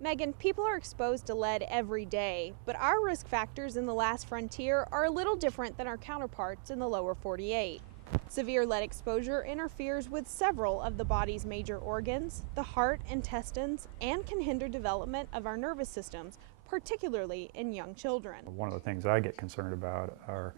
Megan, people are exposed to lead every day, but our risk factors in the last frontier are a little different than our counterparts in the lower 48. Severe lead exposure interferes with several of the body's major organs, the heart, intestines, and can hinder development of our nervous systems, particularly in young children. One of the things I get concerned about are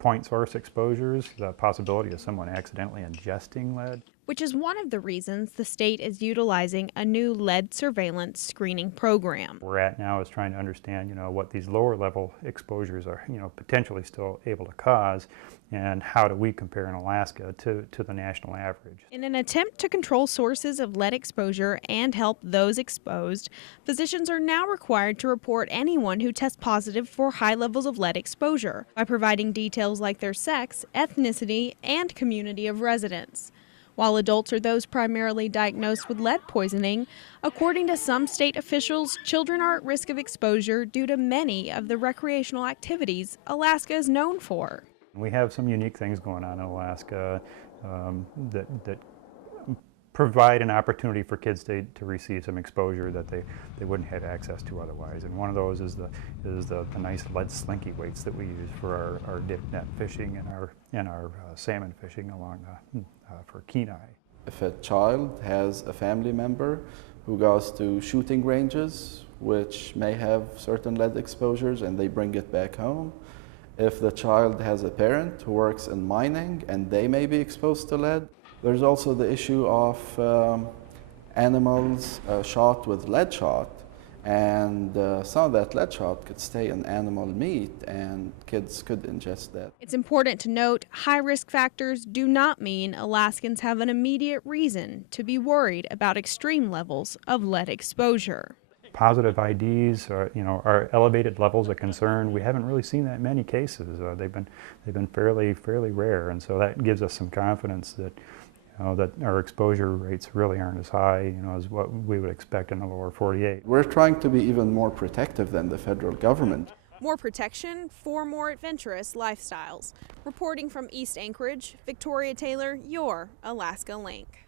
point source exposures, the possibility of someone accidentally ingesting lead. Which is one of the reasons the state is utilizing a new lead surveillance screening program. We're at now is trying to understand, what these lower level exposures are, potentially still able to cause, and how do we compare in Alaska to the national average. In an attempt to control sources of lead exposure and help those exposed, physicians are now required to report anyone who tests positive for high levels of lead exposure by providing details like their sex, ethnicity, and community of residence. While adults are those primarily diagnosed with lead poisoning, according to some state officials, children are at risk of exposure due to many of the recreational activities Alaska is known for. We have some unique things going on in Alaska that provide an opportunity for kids to receive some exposure that they wouldn't have access to otherwise. And one of those is the nice lead slinky weights that we use for our dip net fishing and our salmon fishing along for Kenai. If a child has a family member who goes to shooting ranges, which may have certain lead exposures, and they bring it back home, if the child has a parent who works in mining and they may be exposed to lead, there's also the issue of animals shot with lead shot, and some of that lead shot could stay in animal meat and kids could ingest that. It's important to note high risk factors do not mean Alaskans have an immediate reason to be worried about extreme levels of lead exposure. Positive IDs, are elevated levels of concern. We haven't really seen that many cases. They've been fairly rare, and so that gives us some confidence that that our exposure rates really aren't as high, as what we would expect in the lower 48. We're trying to be even more protective than the federal government. More protection for more adventurous lifestyles. Reporting from East Anchorage, Victoria Taylor, your Alaska Link.